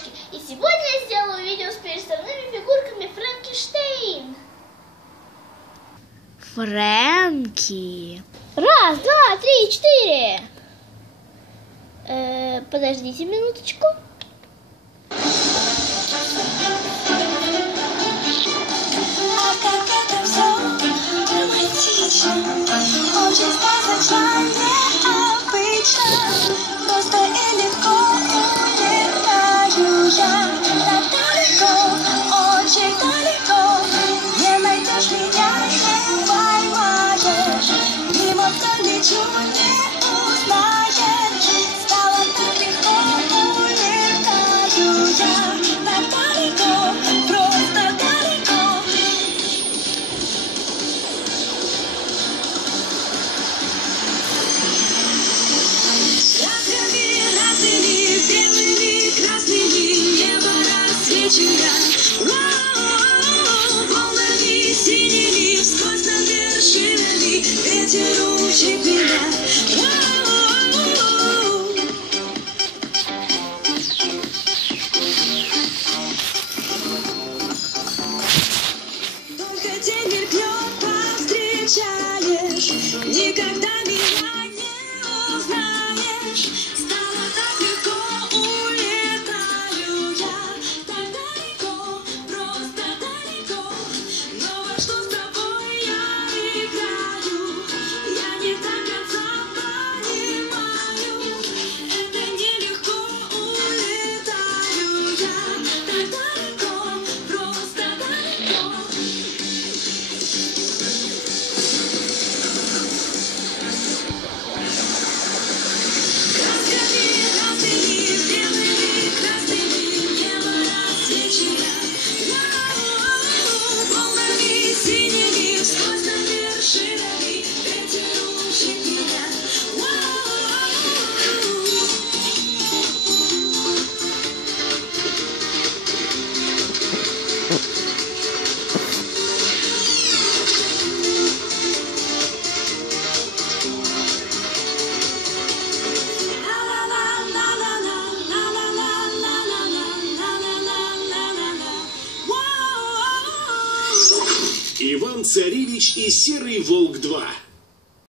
крошки. И сегодня я сделаю видео с переставными фигурками Франкенштейн. Фрэнки. Раз, два, три, четыре. Подождите минуточку. Очень сказочно, необычно, просто и легко улетаю я так далеко, очень далеко. Не найдешь меня, не поймаешь, мимо пролечу, не узнаешь. Стало так легко, улетаю я так далеко, просто далеко. Волнами синими, сквозь над вершинами ветер учит меня. Только день мелькнет, повстречаешь, никогда меня не узнаешь. Стало так легко, улетаю я так далеко, просто далеко. Но во что с тобой я играю, я не до конца понимаю. Это нелегко, улетаю я так далеко, просто далеко. Волнами синими, сквозь над вершинами ветер учит меня. Иван Царевич и Серый Волк 2.